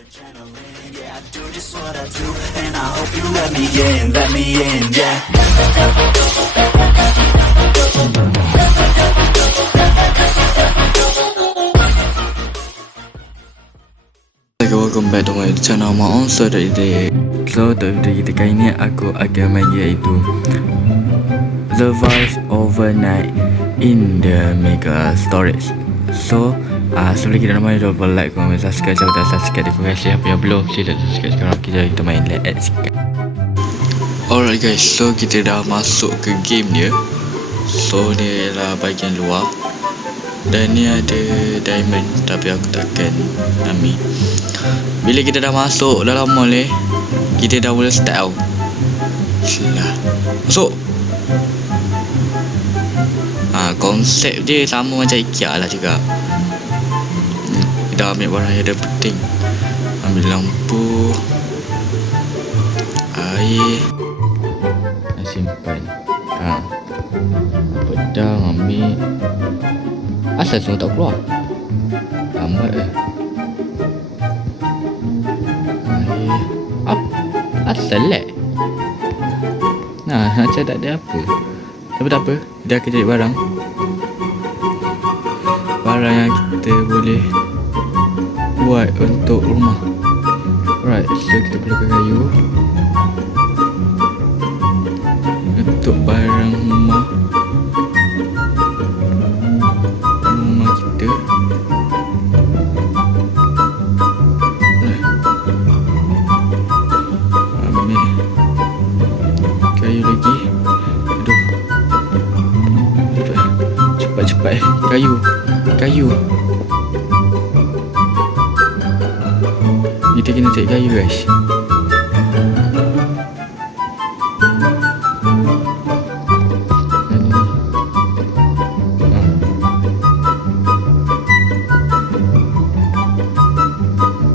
adrenaline, yeah, I do just what I do, and I hope you let me in, yeah. Welcome back to my channel Monster today. So untuk video kita kali ni aku akan main iaitu Survive Overnight in the Mega Storage. So sebelum kita nak main, jangan lupa like, comment, subscribe. Siapa tak subscribe, terima kasih. Siapa yang belum, sila subscribe sekarang. Kita main let's go. Alright guys, so kita dah masuk ke game dia. So ni ialah bahagian luar. Dan ni ada diamond, tapi aku takkan ambil. Bila kita dah masuk dalam mall ni, kita dah mula start tau. Silah masuk. Konsep dia sama macam IKEA lah juga. Kita ambil barang yang ada penting. Ambil lampu, air, simpan. Pedang ambil. Asal semua tak keluar? Lambat lah. Air. Asal lag. Macam tak ada apa. Tapi tak apa, dia akan cari barang yang kita boleh buat untuk rumah. Alright, so kita perlukan kayu untuk barang rumah kita. Ambil kayu lagi. Aduh, cepat kayu. Kita kena cari kayu guys.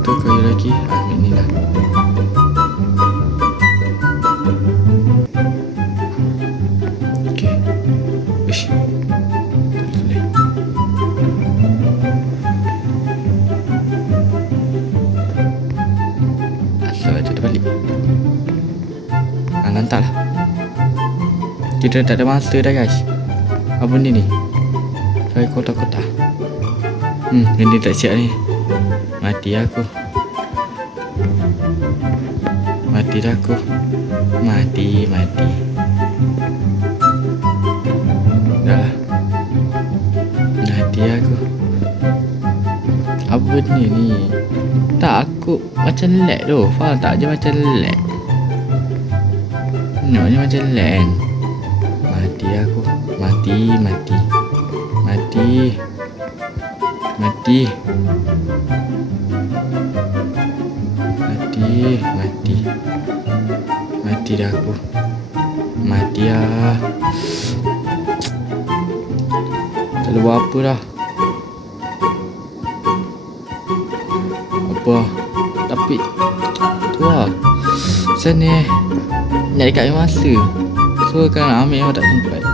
Tu kayu lagi. Ambil ni lah. Okay. Ish. Lantak lah. Kita tak ada masa dah guys. Apa benda ni? Kayu kotak-kotak. Ini tak siap ni. Mati aku. Mati dah aku. Mati. Dah lah. Mati aku. Apa benda ni? Tak, aku macam lag tu. Faham tak? Dia macam lag. Ni macam lag kan. Mati aku. Mati. Mati dah aku. Mati lah. Tak boleh buat apa dah. Apa? Tapi tu lah. Sana nak dekat masa. So kan ambil yang tak sempat.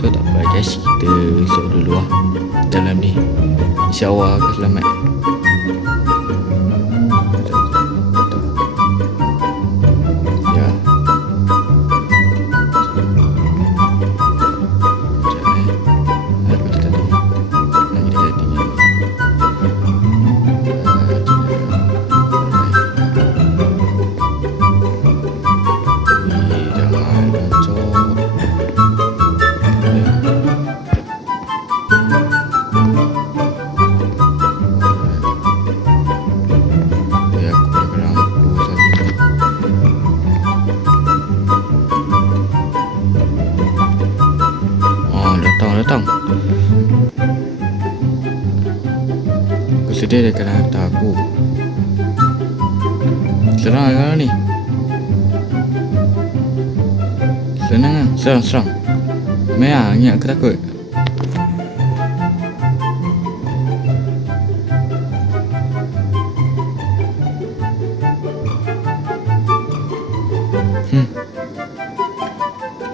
So tak apa guys, kita esok dulu lah dalam ni. InsyaAllah akan selamat. Ya. Aku tak tahu. Lagi dekat tinggal. Datang. Aku sedih dia akan hantar aku. Serang lah ni. Senang lah. Serang. Merah, ingat aku takut.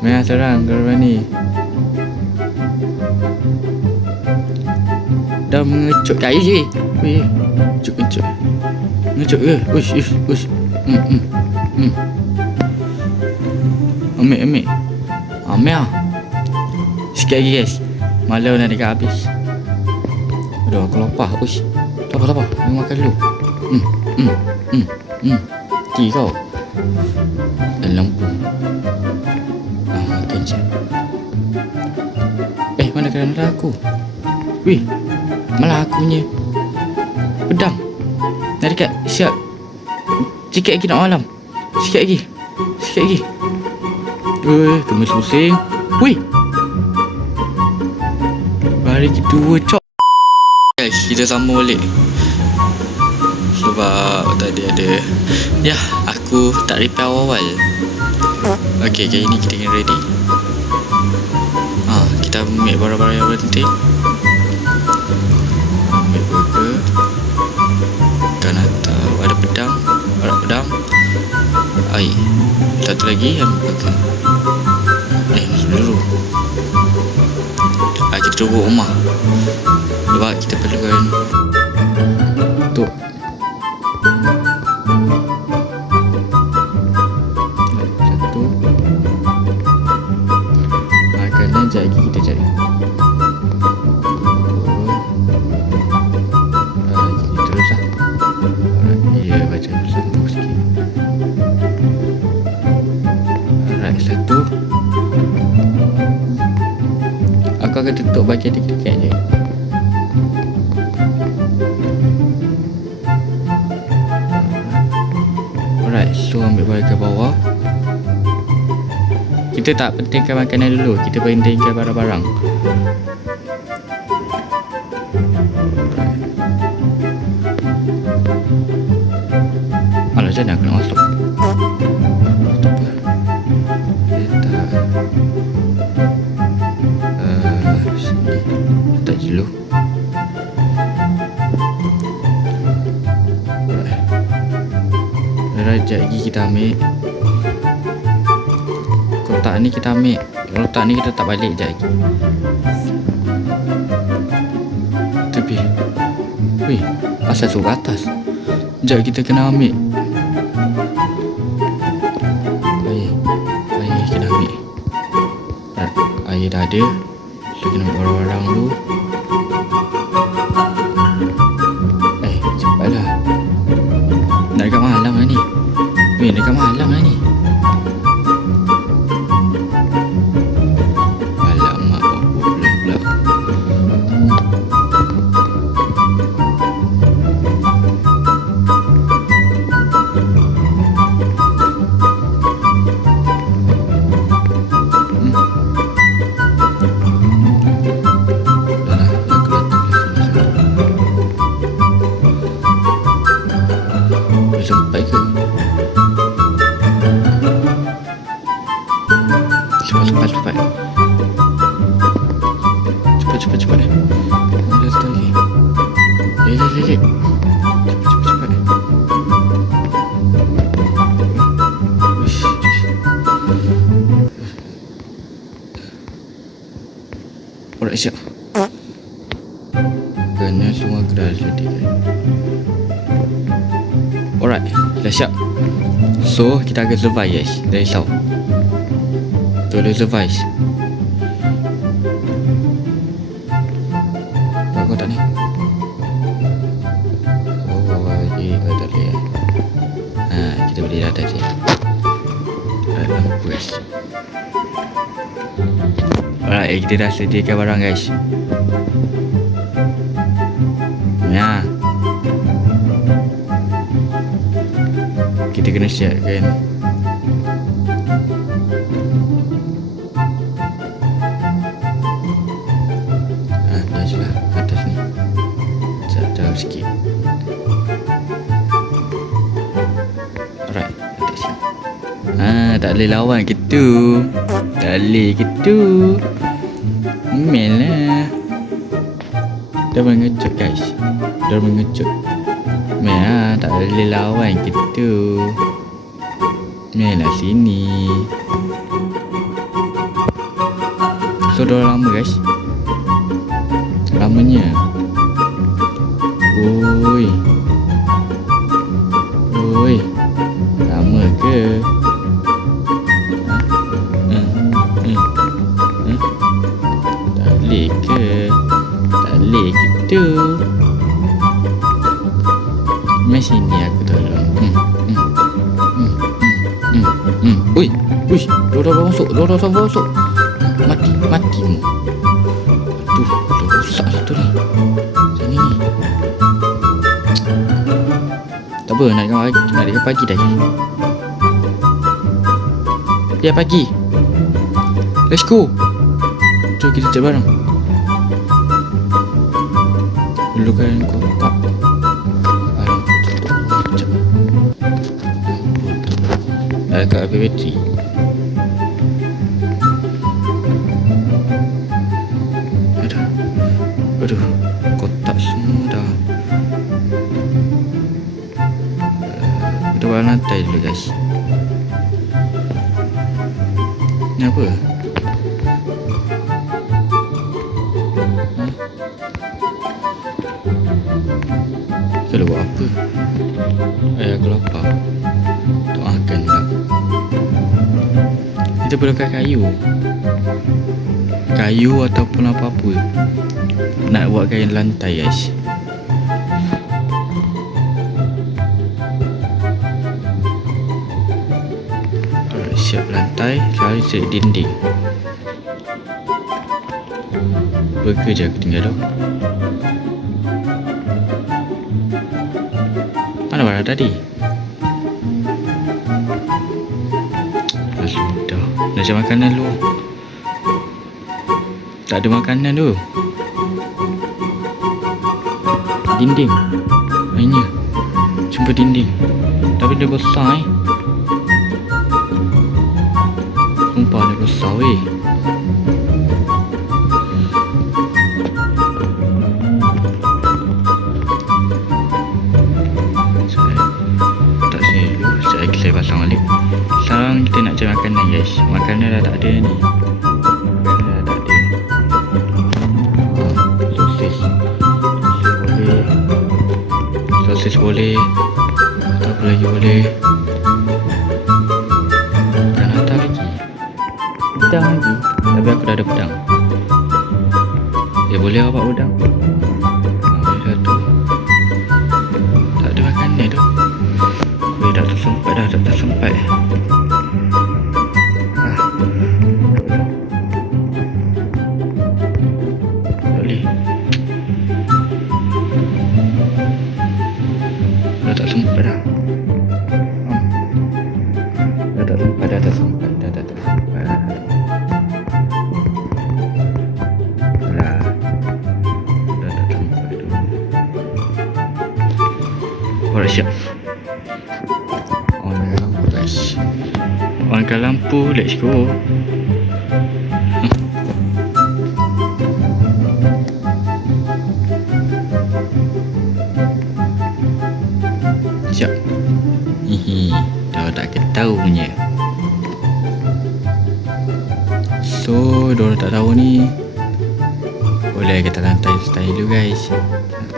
Merah serang kalau berani. Dah mengecut kayu je. Weh, kecut. Ngecut ke? Uish, uish, uish. Ambil. Ambil lah. Sikit lagi guys. Malam dah dekat habis. Aduh, aku lapar. Uish. Lapar. Aku makan dulu. Ti kau. Dan lampu. Makan je. Mana kerana aku? Wih, malah aku punya pedang. Dah dekat, siap. Sikit lagi nak malam. Sikit lagi. Kemas pusing. Wih, hari kedua cok. Guys, kita sambung balik. Sebab tadi ada, ya, aku tak repair awal. Okay, kali ni kita kena ready. Kita ambil barang-barang yang penting. Ambil burger. Dan ada pedang. Air. Satu lagi ambil burger. Dulu. Kita tunggu rumah. Sebab kita perlukan untuk satu makanan. Sekejap lagi kita cari. Gini terus lah. Ya, baca sambung sikit. Alright, satu. Aku akan tutup bahagian dekat je. Alright, so ambil bahagian bawah. Kita tak pentingkan makanan dulu. Kita pentingkan barang-barang. Alah, macam mana aku nak masuk? Sini. Letak dulu. Sekejap lagi kita ambil. Kotak ni kita ambil. Kotak ni kita tak balik sekejap lagi. Tapi weh, asal suruh atas. Sekejap kita kena ambil. Air kena ambil. Air dah ada. Kita kena ambil barang-barang dulu. Cepatlah. Nak dekat malam lah ni. Dekat malam lah ni. Alamak, apa pula. Sampai ke? Cepat. Ada satu lagi. Lek. Cepat. Uish. Alright, siap. Kena semua keras jadi kan. Alright, dah siap. So, kita akan survive guys. Dah risau. Tolong survive. Bagus tak ni? Oh, bawa lagi. Tak boleh. Kita boleh dah tadi. Lampu guys. Alright, kita dah sediakan barang guys. Ya. Kita kena siapkan. Biasalah atas ni. Jauh sikit. Alright, kita siap. Tak boleh lawan gitu. Tak boleh gitu. Melah. Dah mengecut guys. Dah mengecut. Tak boleh lawan gitu. Melah sini. So dah lama guys. Lamanya. Oi. Main sini aku tolong. Ui, Dora masuk. Matimu. Tuh, rosak satu ni. Sini ni. Tak apa, nak dekat pagi dah. Ya, pagi. Let's go. Jom kita cek barang. Dulukan kotak. Barang tutup. Dah dekat habis bateri. Aduh, kotak semua dah. Kita bawah lantai dulu guys. Ni apa? Kita buat apa? Aku lapar. Tak makan tak. Kita perlukan kayu ataupun apa-apa nak buat kain lantai guys. Siap lantai, sekarang siap dinding. Burger je aku tinggal tu. Mana barang tadi? Sudah, nak cari makanan dulu. Tak ada makanan tu. Dinding. Mainnya. Jumpa dinding. Tapi dia besar Sumpah dia besar Tak sini dulu. Sekejap lagi saya pasang balik. Sekarang kita nak cari makanan guys. Makanan dah tak ada ni. Sosis boleh. Apa lagi boleh? Dan apa lagi? Pedang lagi. Tapi aku dah ada pedang. Boleh awak pedang? Boleh satu. Tak ada makanan tu. Dah tersempat. Tak boleh. Dah tak sempat dah. Dah tak sempat. Alright, siap. On lampu guys. Onkan lampu, let's go. Siap. Dah tak ketahu punya. So, diorang tak tahu ni. Boleh kita lantai style dulu guys.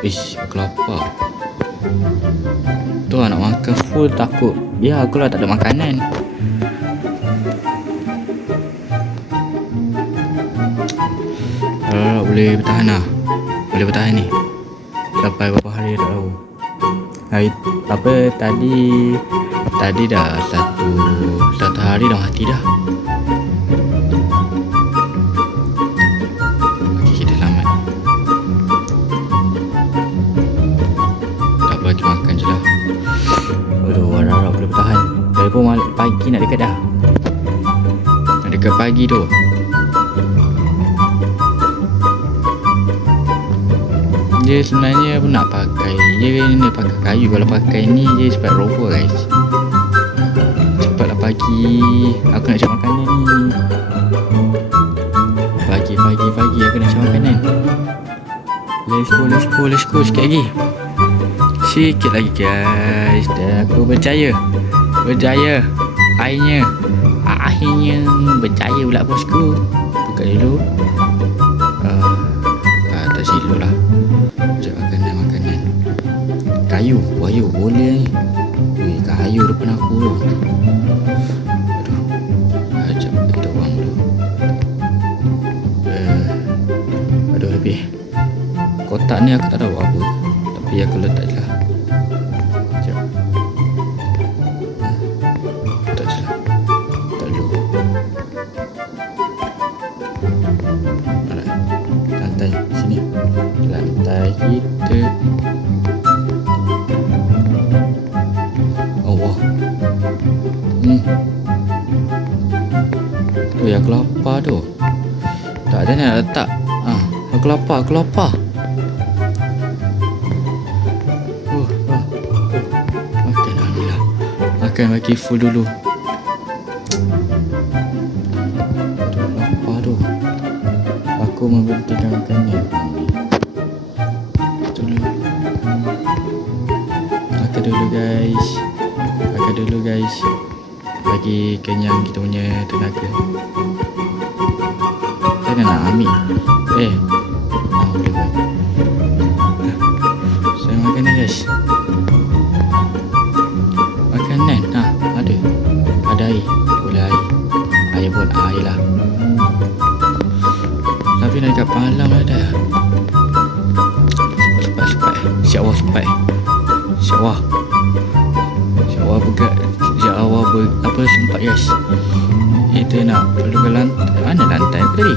Ish, aku lapar. Tu nak makan full takut. Ya, aku lah tak ada makanan. Boleh bertahan lah. Boleh bertahan ni. Sampai berapa hari tak tahu. Tadi dah satu hari dah mati dah. Okey, kita selamat. Tak apa, kita makan je lah. Aduh, harap-harap boleh bertahan. Dari pun pagi nak dekat dah. Nak dekat pagi tu. Dia sebenarnya pun nak pakai. Dia nak pakai kayu. Kalau pakai ni je cepat roboh guys. Cepatlah pagi. Aku nak cari makanan ni. Pagi aku nak cari makanan. Let's go. Sikit lagi guys. Dan aku berjaya. Akhirnya berjaya pula bosku. Buka dulu. Tak silu lah. Sekejap makanan. Kayu boleh ni. Kayu depan aku tu. Sekejap kita buang dulu. Lebih. Kotak ni aku tak tahu apa. Tapi aku letak je lah. Weh, aku lapar tu. Tak ada nak letak. Aku lapar. Makan Alhamdulillah. Makan bagi full dulu. Aduh, lapar tu. Aku memberhentikan makannya. Makan dulu guys. Bagi kenyang kita punya tenaga. Saya nak ambil. Boleh buat. Saya makan ni guys. Makanan ada air. Boleh air pun air lah. Tapi nak dekat malam ada. Sempat. Siap apa sempat guys. Kita nak perlukan lantai. Mana lantai aku tadi?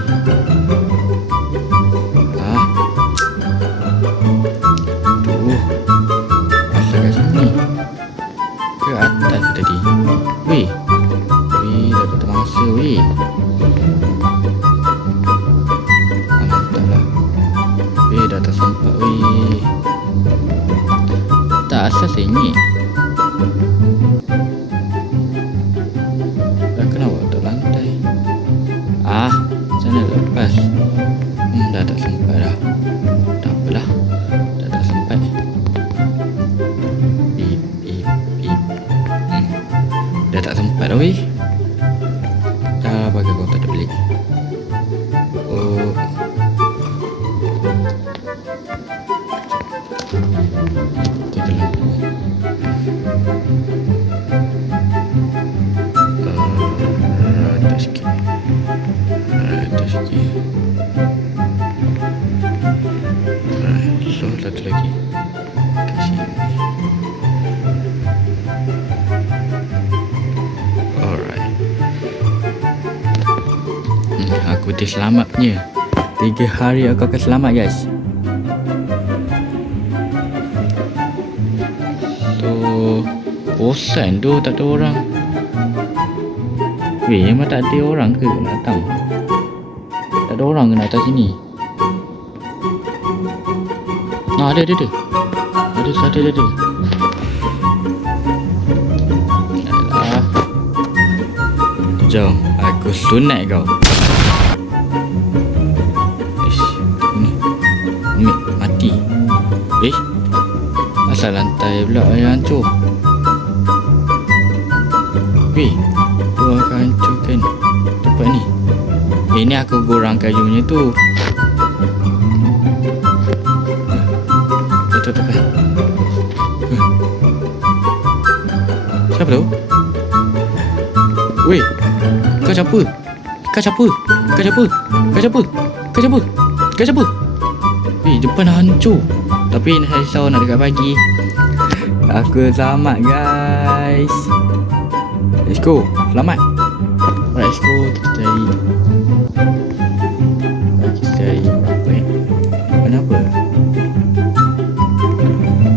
Asal kat sini ke atas tadi? Weh, dah tak termasa weh. Mantap lah. Weh, dah tak sempat weh. Tak asal sini. Kenapa tak lantai? Sana lepas. Dah tak sempat dah. Tak apalah. Dah tak sempat. Pip. Dah tak sempat dah weh. Dah bagi kau tak ada beli. Tiga lampu. Rata sikit. So, satu lagi ke sini. Alright. Aku selamat punya. 3 hari aku akan selamat guys. So, bosan tu tak ada orang. Weh, memang tak ada orang ke nak datang? Tak ada orang ke nak datang sini? Ada. Ada. Alah. Jom, aku sunat kau. Ni mati. Asal lantai pula yang hancur. Weh, tu akan hancurkan tempat ni. Ini aku gorang kayunya tu. Tekan. Siapa tu? Weh, kau siapa? Weh, depan hancur. Tapi saya risau nak dekat pagi. Aku selamat guys. Let's go. Selamat. Let's go. Kita cari. Kenapa?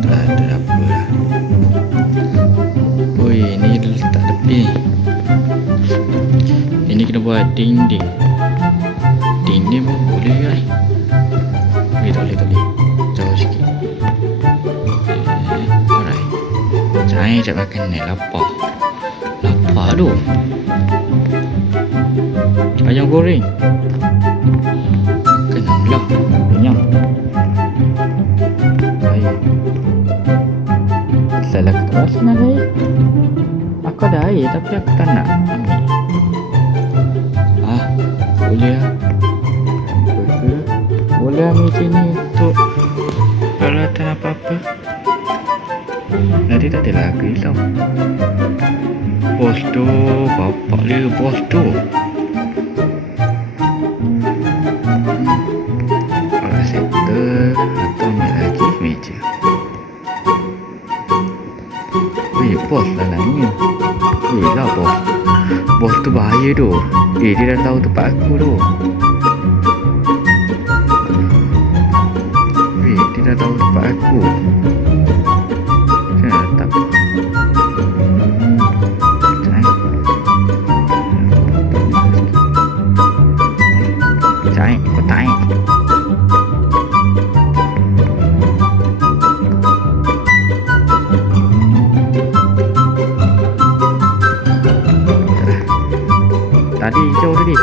Tak ada apa lah. Oi, ni letak tepi. Ini kena buat dinding. Dinding pun boleh kan? Tak boleh. Jauh sikit. Alright. Saya nak makan ni. Lapar tu. Ayam goreng. Kenanglah. Kenyang. Air. Salah keras nak air. Aku ada air tapi aku tak nak ambil. Boleh lah. Boleh ambil sini untuk peralatan apa-apa. Nanti tak ada lagi tau. Bos tu, bapak dia bos tu. Kalau settle, atau ambil lagi meja. Weh, bos lah nanya. Weh lah bos. Bos tu bahaya tu. Dia dah tahu tempat aku tu. Weh, dia dah tahu tempat aku. Saya datang. kacau tadi.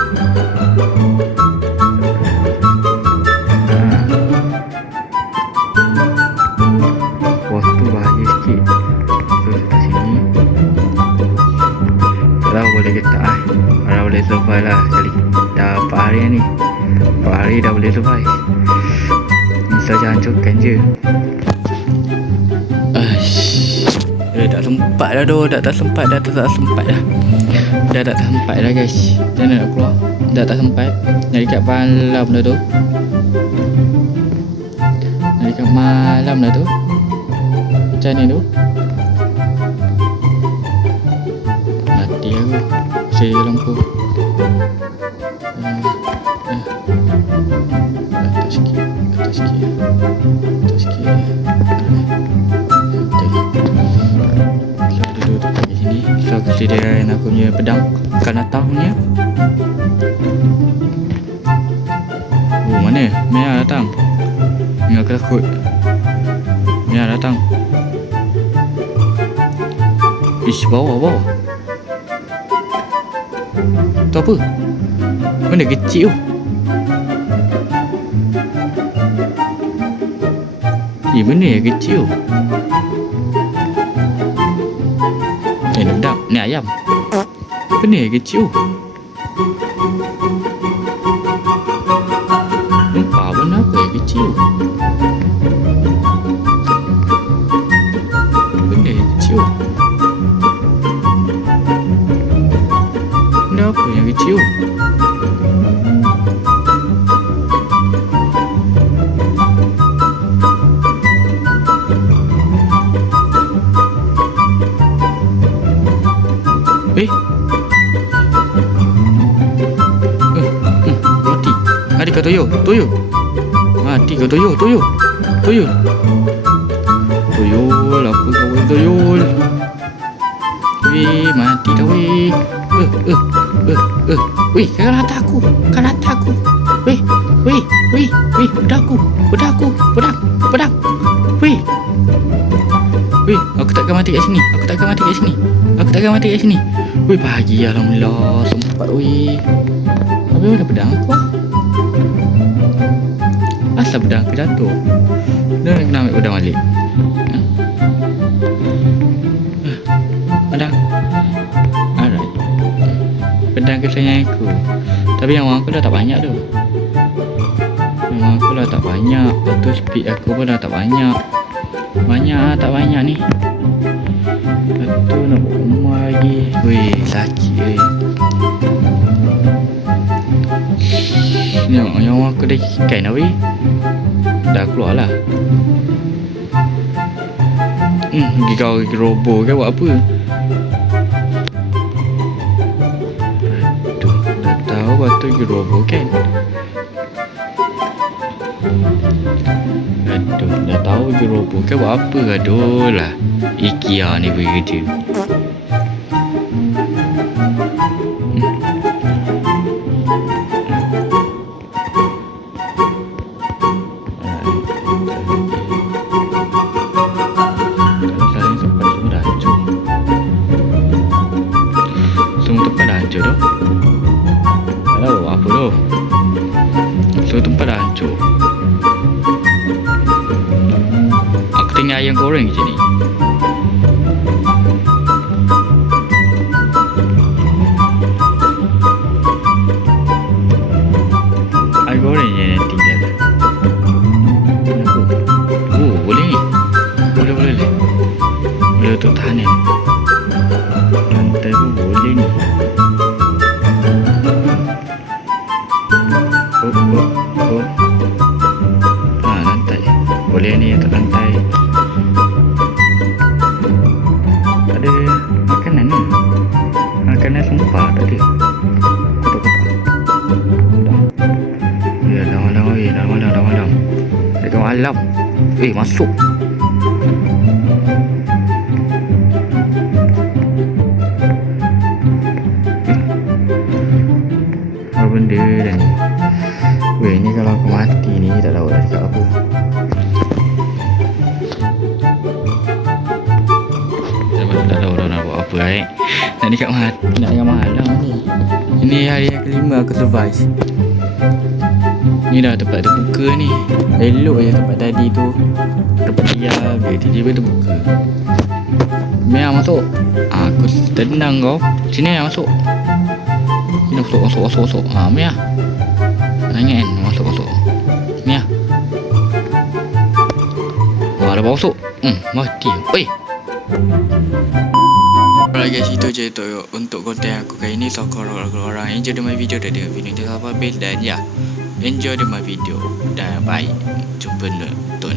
Pos tu bahaya sikit. So kita sini. Tak tahu boleh ke tak. Kalau boleh survive lah sekali. Dah 4 hari ni. 4 hari dah boleh survive. Ni saja hancurkan je. Tak sempat dah tu. Dah tak sempat dah. Dah tak sempat dah guys. Macam mana nak keluar? Dah tak sempat. Nak dekat malam dah tu. Macam ni tu. Mati aku. Saya lampu. Atas sikit. Duduk kat sini. So aku sediakan aku punya pedang kanata punya. Mana? Mia datang. Mia aku takut. Mia datang. Ish, bawah. Tu apa? Mana kecil tu? Mana yang kecil? Ni budak, ni ayam. Mana yang kecil? Nampak pun apa yang kecil? Benda yang kecil? Benda apa yang kecil? Roti. Adik kau toyo. Mati kau toyo. Toyol, apa kau toyol? Weh, mati dah weh. Weh, kan rata aku. Weh, pedang. Weh, aku takkan mati kat sini. Weh, pagi alhamdulillah. Sempat weh. Habis mana pedang aku lah? Asal pedang aku jatuh. Dah nak kena ambil pedang balik. Pedang. Alright. Pedang kesayangan aku. Tapi yang wang aku dah tak banyak tu. Lepas tu speed aku pun dah tak banyak. Tak banyak ni. Lepas tu nak buat rumah lagi. Weh, sakit weh. Yang aku dah ikan dah weh. Dah keluar lah. Kau robo ke buat apa? Aduh, dah tahu waktu robo kan. Dah tahu robo ke buat apa? Aduh lah. IKEA ni bekerja. Tempat dah hancur. Aku tinggal ayam goreng je ni. Ayam goreng je yang tinggal. Boleh ni. Boleh. Boleh untuk tahanan. Lantai pun boleh ni. Lantai. Boleh ni untuk lantai. Ada makanan ni. Makanan sumpah tak ada. Ya, dah malam. Dekat malam. Masuk. Apa benda dah ni? Ni kalau aku mati ni tak tahu dah cakap apa. Tak tahu dah nak buat apa Nak dekat malam ni. Ini hari yang kelima aku survive. Ni dah tempat terbuka ni. Elok je tempat tadi tu. Terpediam je, tiba-tiba terbuka. Mia masuk. Aku tenang kau. Sini masuk. Sini masuk. Mia. Ingat kan masuk. Mia. Wah, dah masuk. Mati. Oi. Alright guys, itu je untuk konten aku kali ni. So kalau korang enjoy my video, dah tengok video ni sampai habis, dan ya, enjoy my video dan bye. Jumpa untuk